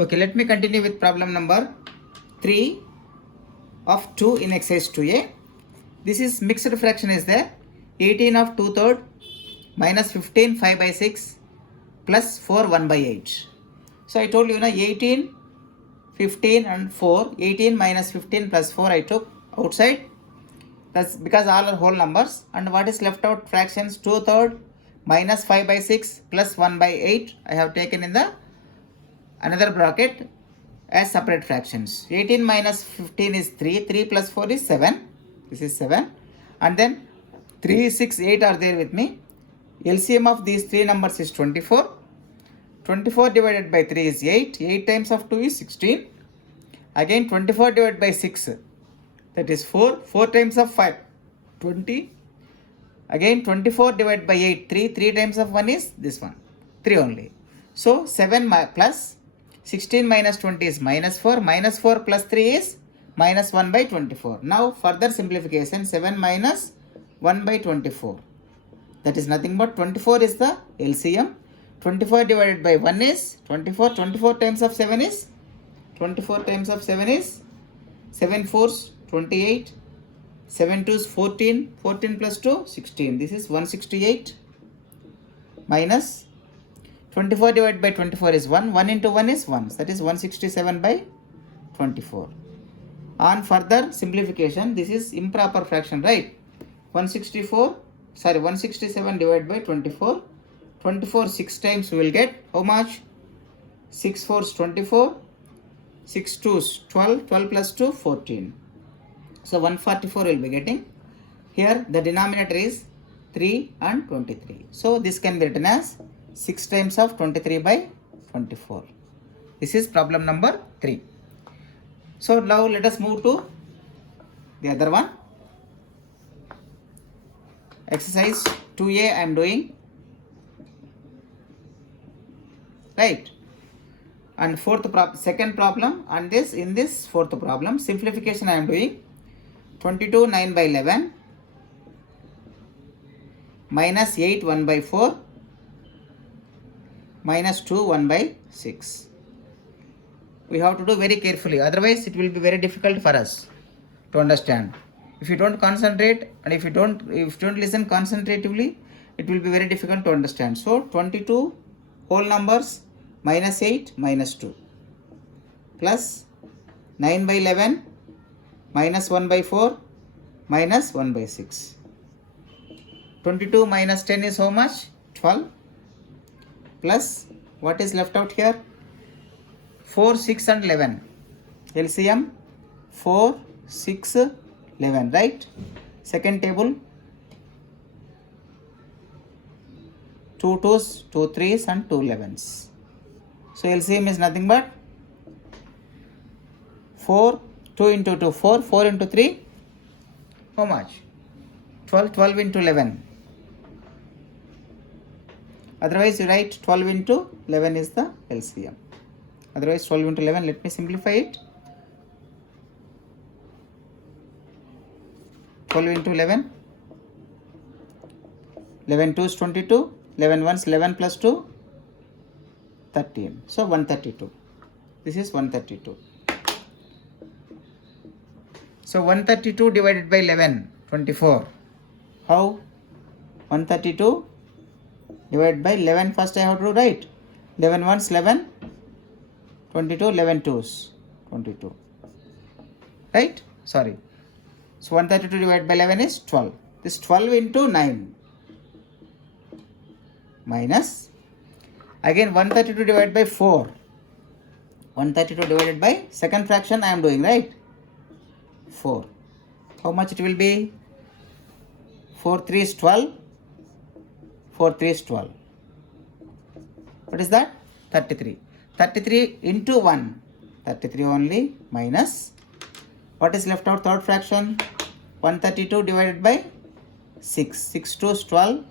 Okay, let me continue with problem number 3 of 2 in exercise 2a. This is mixed fraction is there. 18 of 2 third minus 15 5 by 6 plus 4 1 by 8. So I told you, 18, 15 and 4. 18 minus 15 plus 4 I took outside. That's because all are whole numbers. And what is left out? Fractions 2 third minus 5 by 6 plus 1 by 8 I have taken in the another bracket as separate fractions. 18 minus 15 is 3. 3 plus 4 is 7. This is 7. And then 3, 6, 8 are there with me. LCM of these three numbers is 24. 24 divided by 3 is 8. 8 times of 2 is 16. Again 24 divided by 6, that is 4. 4 times of 5, 20. Again 24 divided by 8, 3. 3 times of 1 is this one, 3 only. So 7 plus 16 minus 20 is minus 4. Minus 4 plus 3 is minus 1 by 24. Now further simplification, 7 minus 1 by 24. That is nothing but 24 is the LCM. 24 divided by 1 is 24. 24 times of 7 is 24 times of 7 is 7 4s 28. 7 2s 14. 14 plus 2 16. This is 168 minus 24 divided by 24 is 1. 1 into 1 is 1. That is 167 by 24. On further simplification, this is improper fraction, right? 167 divided by 24. 24 6 times we will get how much? 6 4s 24. 6 2s 12. 12 plus 2 14. So 144 will be getting. Here the denominator is 3 and 23. So this can be written as 6 times of 23 by 24. This is problem number 3. So now let us move to the other one. Exercise 2a I am doing. Right. And second problem, and this in this fourth problem, simplification I am doing. 22 9 by 11 minus 8 1 by 4 minus 2 1 by 6. We have to do very carefully, otherwise it will be very difficult for us to understand. If you don't concentrate and if you don't listen concentratively, it will be very difficult to understand. So 22 whole numbers minus 8 minus 2 plus 9 by 11 minus 1 by 4 minus 1 by 6. 22 minus 10 is how much? 12 plus what is left out here? 4, 6 and 11. LCM 4, 6, 11, right? Second table 2 2s, 2 3s and 2 11s. So LCM is nothing but 4, 2 into 2, 4, 4 into 3, how much? 12, 12 into 11. Otherwise you write 12 into 11 is the LCM. Otherwise 12 into 11, let me simplify it. 12 into 11. 11 2 is 22. 11 1 is 11 plus 2, 13. So 132. This is 132. So 132 divided by 11, 24. How? 132 divided by 11 first I have to do, right? 11 1 is 11. 22, 11 2s, 22. Right? Sorry. So 132 divided by 11 is 12. This 12 into 9 minus. Again 132 divided by 4. 132 divided by second fraction I am doing, right? 4. How much it will be? 4 3 is 12. 4 3 is 12. What is that? 33. 33 into 1. 33 only minus. What is left out? Third fraction. 132 divided by 6. 6 2 is 12.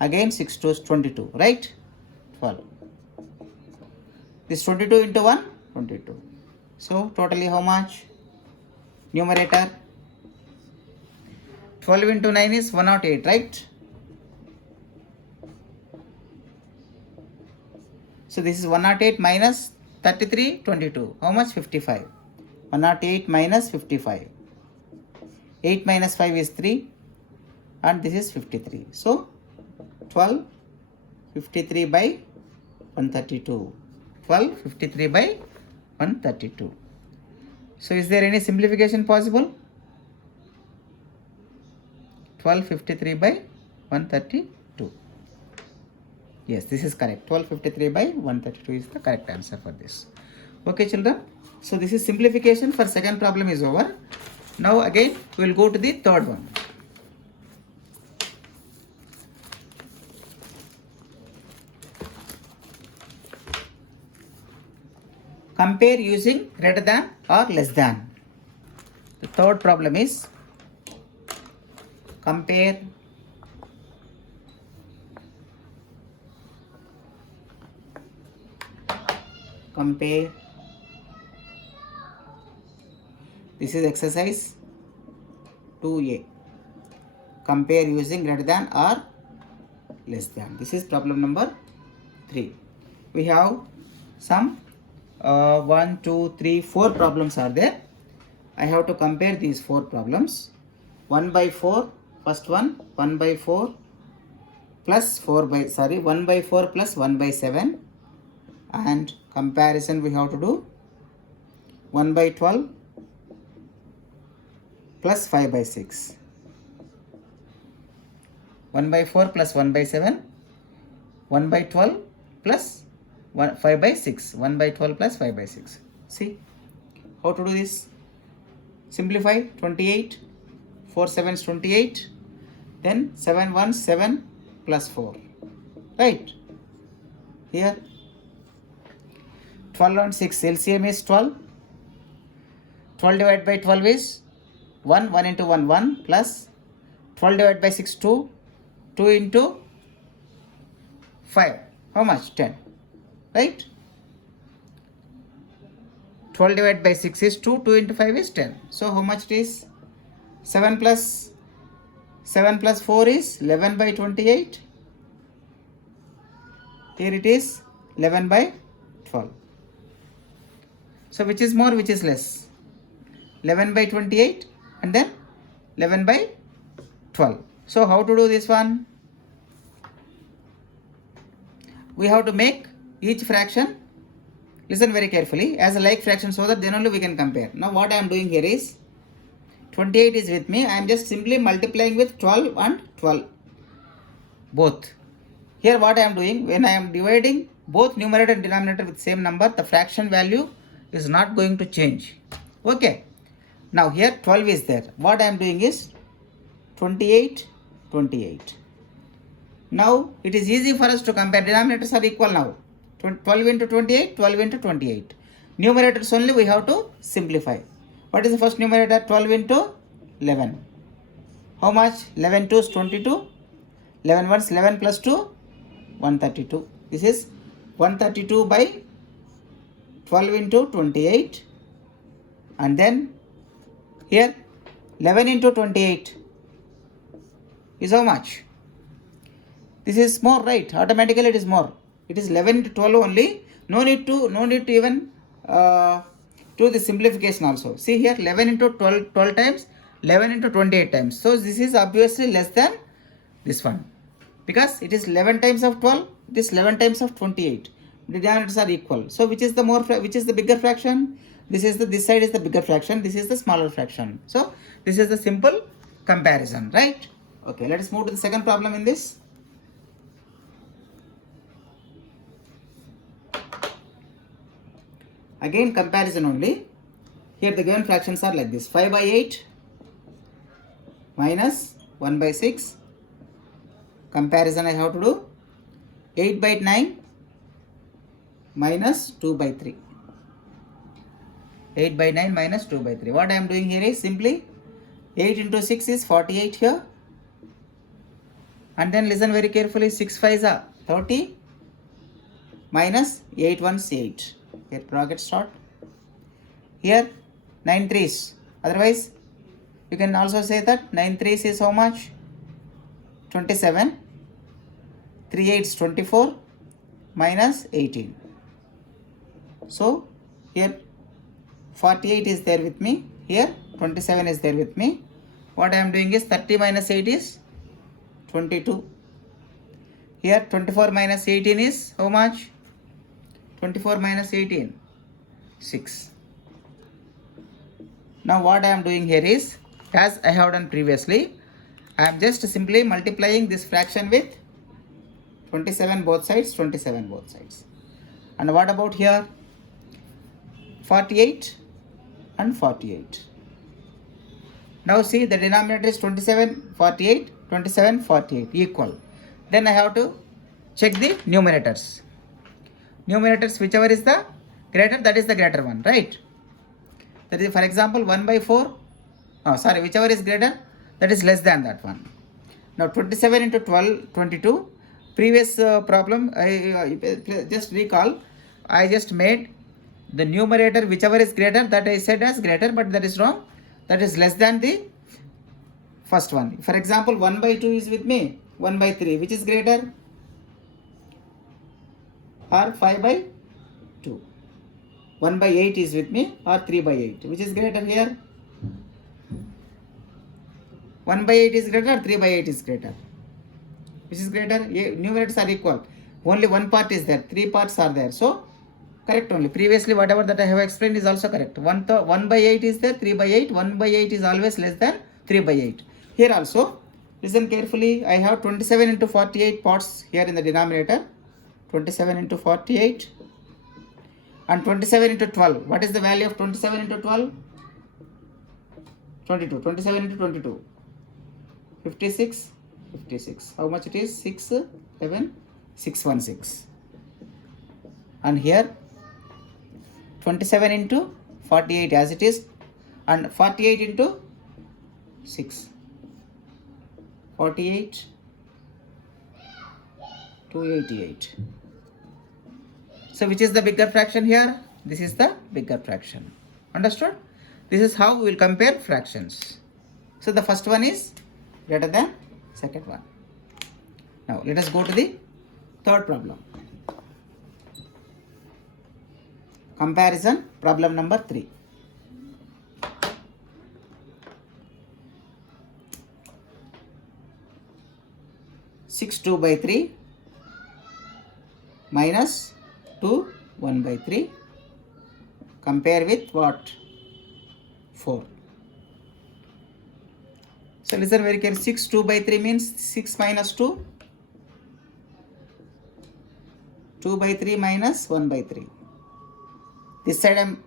Again 6 2 is 22. Right? 12. This 22 into 1. 22. So totally how much? Numerator 12 into 9 is 108, right? So this is 108 minus 33, 22. How much? 55. 108 minus 55. 8 minus 5 is 3. And this is 53. So 12 53 by 132. 12 53 by 132. So is there any simplification possible? 12 53 by 132. Yes, this is correct. 12 53 by 132 is the correct answer for this. Okay, children. So this is simplification for second problem is over. Now again we will go to the third one. Compare using greater than or less than. The third problem is compare this is exercise 2a. Compare using greater than or less than. This is problem number 3. We have some 1 2 3 4 problems are there. I have to compare these 4 problems. 1 by 4, first one, 1 by 4 plus 1 by 4 plus 1 by 7, and comparison we have to do 1 by 12 plus 5 by 6. 1 by 4 plus 1 by 7, 1 by 12 plus 5 by 6. 1 by 12 plus 5 by 6. See how to do this? Simplify. 28. 4 7s 28. Then 7 1 7 plus 4. Right? Here 12 and 6. LCM is 12. 12 divided by 12 is 1. 1 into 1 1 plus 12 divided by 6 2. 2 into 5. How much? 10. Right? 12 divided by 6 is 2. 2 into 5 is 10. So how much it is? 7 plus 4 is 11 by 28. Here it is 11 by 12. So which is more, which is less? 11 by 28 and then 11 by 12. So how to do this one? We have to make each fraction, listen very carefully, as a like fraction so that then only we can compare. Now what I am doing here is 28 is with me. I am just simply multiplying with 12 and 12 both. Here what I am doing, when I am dividing both numerator and denominator with same number, the fraction value is not going to change. Okay. Now here 12 is there. What I am doing is 28. Now it is easy for us to compare. Denominators are equal now. 12 into 28, 12 into 28. Numerators only we have to simplify. What is the first numerator? 12 into 11. How much? 11 2 is 22. 11 1 11 plus 2, 132. This is 132 by 12 into 28. And then here 11 into 28 is how much? This is more, right? Automatically it is more. It is 11 into 12 only. No need to even do the simplification also. See here 11 into 12 times, 11 into 28 times. So this is obviously less than this one. Because it is 11 times of 12, this 11 times of 28. The denominators are equal. So which is the bigger fraction? This side is the bigger fraction. This is the smaller fraction. So this is the simple comparison, right? Okay, let us move to the second problem in this. Again comparison only. Here the given fractions are like this. 5 by 8 minus 1 by 6. Comparison I have to do. 8 by 9 minus 2 by 3. 8 by 9 minus 2 by 3. What I am doing here is simply 8 into 6 is 48 here. And then listen very carefully. 6 5s are 30 minus 8 1s 8. Here brackets short. Here 9 3s. Otherwise you can also say that 9 3s is how much? 27. 3 8s 24 minus 18. So here 48 is there with me. Here 27 is there with me. What I am doing is 30 minus 8 is 22. Here 24 minus 18 is how much? 24 minus 18, 6. Now what I am doing here is, as I have done previously, I am just simply multiplying this fraction with 27 both sides, 27 both sides. And what about here? 48 and 48. Now see, the denominator is 27, 48, 27, 48 equal. Then I have to check the numerators. Numerators, whichever is the greater, that is the greater one, right? That is, for example, 1 by 4. Whichever is greater, that is less than that one. Now 27 into 12, 22. Previous problem, I just recall, I just made the numerator whichever is greater, that I said as greater, but that is wrong. That is less than the first one. For example, 1 by 2 is with me, 1 by 3, which is greater? Or 5 by 2. 1 by 8 is with me, or 3 by 8, which is greater here? 1 by 8 is greater, or 3 by 8 is greater? Which is greater? Numerators are equal. Only one part is there, 3 parts are there. So correct only. Previously whatever that I have explained is also correct. 1 by 8 is there, 3 by 8. 1 by 8 is always less than 3 by 8. Here also, listen carefully. I have 27 into 48 parts here in the denominator. 27 into 48 and 27 into 12. What is the value of 27 into 12? 22. 27 into 22. 56. 56. How much it is? 6, 11, 616. And here 27 into 48 as it is, and 48 into 6. 48, 288. So which is the bigger fraction here? This is the bigger fraction. Understood? This is how we will compare fractions. So the first one is greater than second one. Now let us go to the third problem. Comparison problem number 3. Six 2 by 3 minus 2 1 by 3. Compare with what? 4. So listen very carefully. 6 2 by 3 means 6 minus 2. 2 by 3 minus 1 by 3. This side I am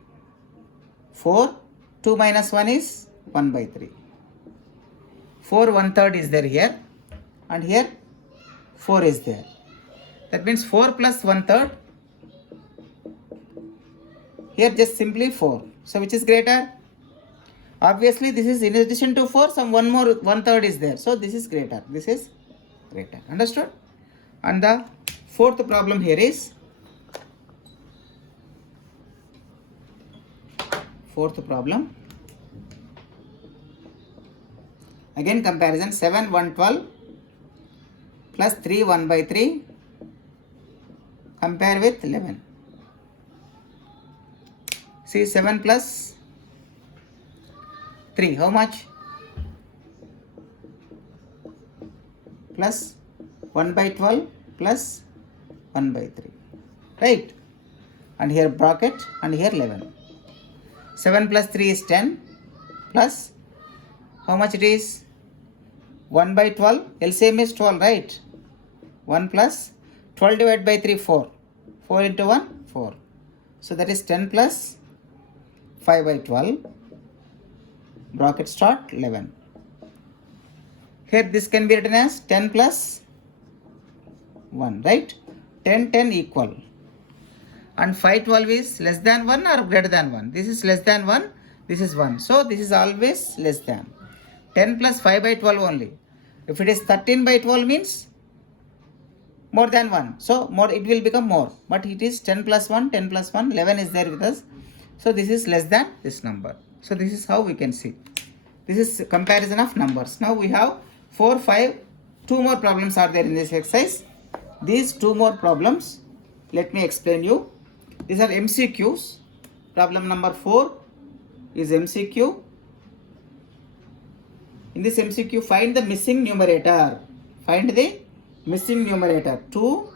4. 2 minus 1 is 1 by 3. 4 1/3 is there here. And here 4 is there. That means 4 plus 1/3. Here just simply 4. So which is greater? Obviously this is in addition to 4, some one more 1/3 is there. So this is greater. This is greater. Understood? And the fourth problem here is, fourth problem. Again comparison. 7 1 12 plus 3 1 by 3. Compare with 11. See, 7 plus 3, how much? Plus 1 by 12 plus 1 by 3. Right? And here bracket and here 11. 7 plus 3 is 10 plus how much it is? 1 by 12. LCM is 12, right? 1 plus 12 divided by 3, 4. 4 into 1, 4. So that is 10 plus 5 by 12. Bracket start 11. Here this can be written as 10 plus 1, right? 10 10 equal. And 5 12 is less than 1 or greater than 1? This is less than 1. This is 1. So this is always less than. 10 plus 5 by 12 only. If it is 13 by 12 means more than 1. So more, it will become more. But it is 10 plus 1, 10 plus 1, 11 is there with us. So this is less than this number. So this is how we can see. This is comparison of numbers. Now we have 4, 5, 2 more problems are there in this exercise. These 2 more problems, let me explain you. These are MCQs. Problem number 4 is MCQ. In this MCQ, find the missing numerator. Find the missing numerator. 2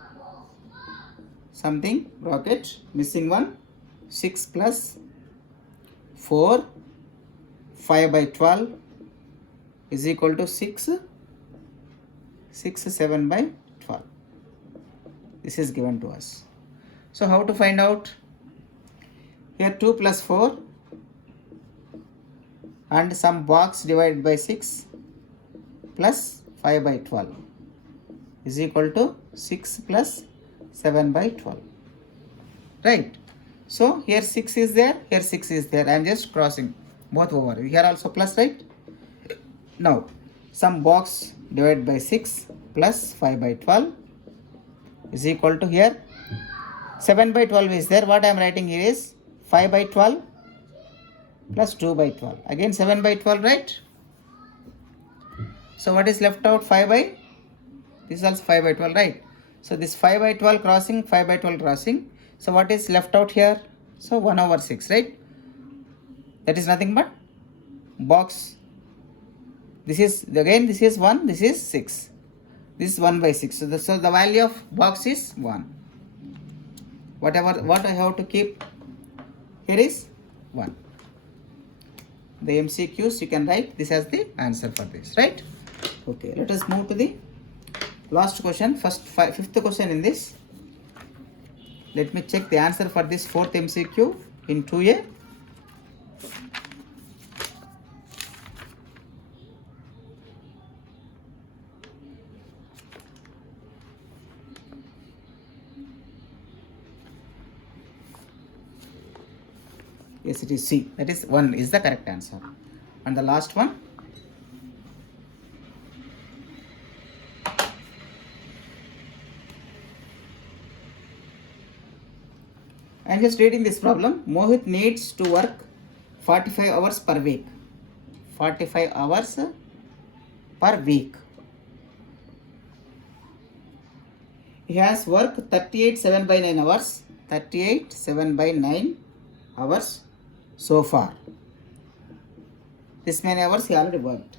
something bracket missing one. 6 plus 4 5 by 12 is equal to 6 7 by 12. This is given to us. So how to find out? Here 2 plus 4 and some box divided by 6 plus 5 by 12 is equal to 6 plus 7 by 12. Right. So here 6 is there, here 6 is there. I am just crossing both over. Here also plus, right? Now some box divided by 6 plus 5 by 12 is equal to here 7 by 12 is there. What I am writing here is 5 by 12 plus 2 by 12. Again 7 by 12, right? So what is left out? 5 by, this is also 5 by 12, right? So this 5 by 12 crossing, 5 by 12 crossing. So what is left out here? So 1 over 6, right? That is nothing but box. This is, again this is 1, this is 6. This is 1 by 6. So the value of box is 1. What I have to keep here is 1. The MCQs you can write this as the answer for this, right? Okay, let us move to the last question. Fifth question in this. Let me check the answer for this fourth MCQ in 2A. Yes, it is C. That is 1 is the correct answer. And the last one. I am just reading this problem. Mohit needs to work 45 hours per week. 45 hours per week. He has worked 38 7 by 9 hours. 38 7 by 9 hours so far. This many hours he already worked.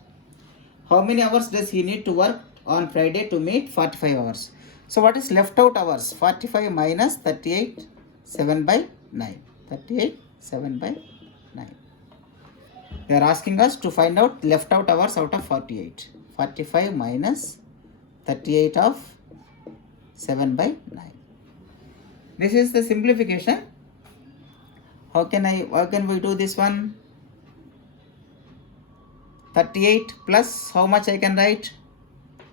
How many hours does he need to work on Friday to meet 45 hours? So what is left out hours? 45 minus 38 7 by 9. 38 7 by 9. They are asking us to find out left out hours out of 48. 45 minus 38 of 7 by 9. This is the simplification. How can we do this one? 38 plus how much I can write?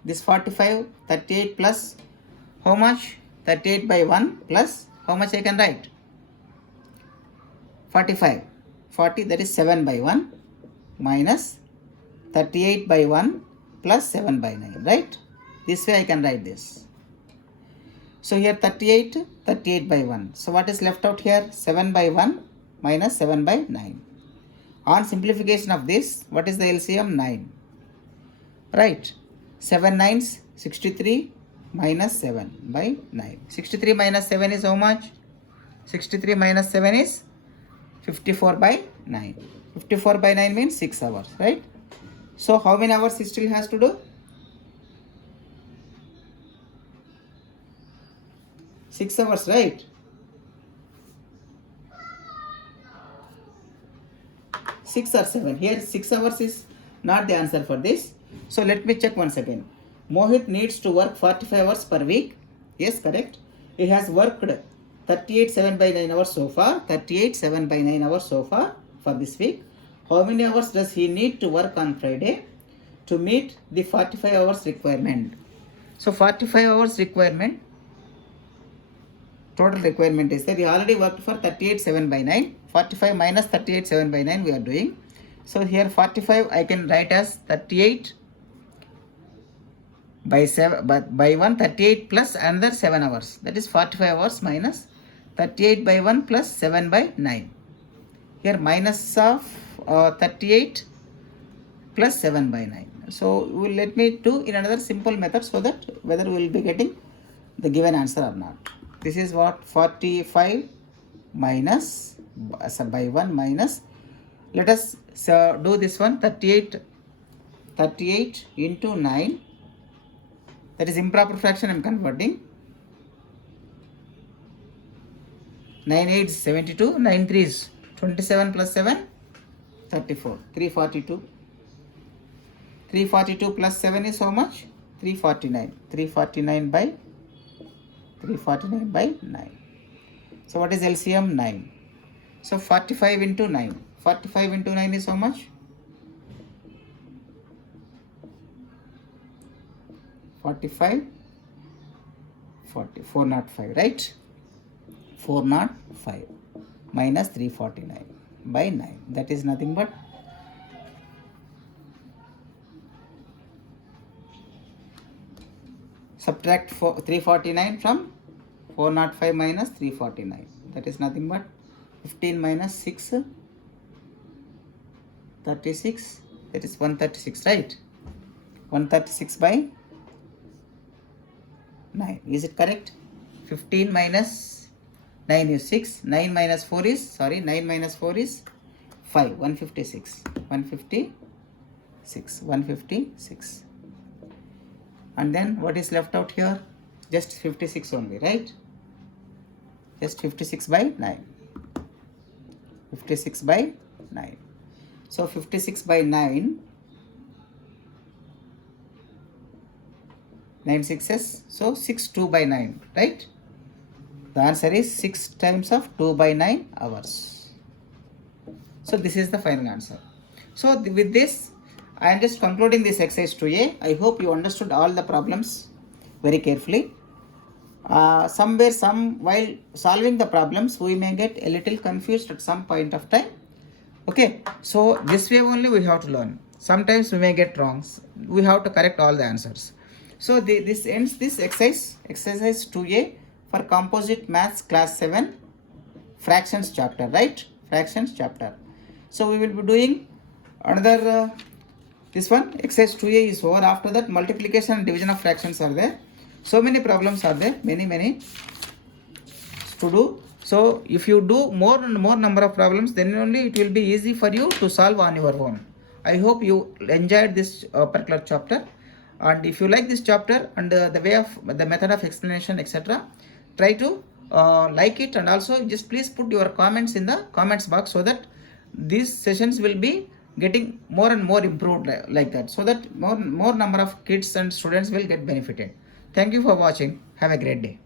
This 45, 38 plus how much? 38 by 1 plus how much I can write? 45. 40, that is 7 by 1 minus 38 by 1 plus 7 by 9, right? This way I can write this. So here 38 by 1. So what is left out here? 7 by 1 minus 7 by 9. On simplification of this, what is the LCM? 9. Right. 7 9s 63 minus 7 by 9. 63 minus 7 is how much? 63 minus 7 is 54 by 9. 54 by 9 means 6 hours, right? So how many hours he still has to do? 6 hours, right? 6 or 7. Here 6 hours is not the answer for this. So let me check once again. Mohit needs to work 45 hours per week. Yes, correct. He has worked 38 7 by 9 hours so far. 38 7 by 9 hours so far for this week. How many hours does he need to work on Friday to meet the 45 hours requirement? So 45 hours requirement, total requirement is there. He already worked for 38 7 by 9. 45 minus 38 7 by 9 we are doing. So here 45 I can write as 38 by 7 by 1, 38 plus another 7 hours. That is 45 hours minus 38 by 1 plus 7 by 9. Here minus of 38 plus 7 by 9. So let me do in another simple method so that whether we will be getting the given answer or not. This is what 45 minus by 1 minus, let us do this one, 38 into 9, that is improper fraction I am converting. 9 8 is 72, 9 3 is 27 plus 7, 34, 342. 342 plus 7 is how much? 349. 349 by 9. So what is LCM? 9. So 45 into 9. 45 into 9 is how much? 45, 40, 405, right? 405 minus 349 by 9. That is nothing but subtract 349 from 405 minus 349. That is nothing but 15 minus 6, 36. That is 136, right? 136 by 9. Is it correct? 15 minus 9 is 6. 9 minus 4 is 5. 156. 156. And then what is left out here? Just 56 only, right? Just 56 by 9. 56 by 9. So 56 by 9. 9 6s. So 6 2 by 9, right? The answer is 6 times of 2 by 9 hours. So this is the final answer. So with this, I am just concluding this exercise 2A. I hope you understood all the problems very carefully. While solving the problems, we may get a little confused at some point of time. Okay, so this way only we have to learn. Sometimes we may get wrongs. We have to correct all the answers. So this ends this exercise 2A for Composite Maths Class 7 Fractions chapter, right? Fractions chapter. So we will be doing another, this one, exercise 2A is over. After that, multiplication and division of fractions are there. So many problems are there, many to do. So if you do more and more number of problems, then only it will be easy for you to solve on your own. I hope you enjoyed this particular chapter. And if you like this chapter and the way of the method of explanation, etc., try to like it, and also just please put your comments in the comments box so that these sessions will be getting more and more improved like that, so that more number of kids and students will get benefited. Thank you for watching. Have a great day.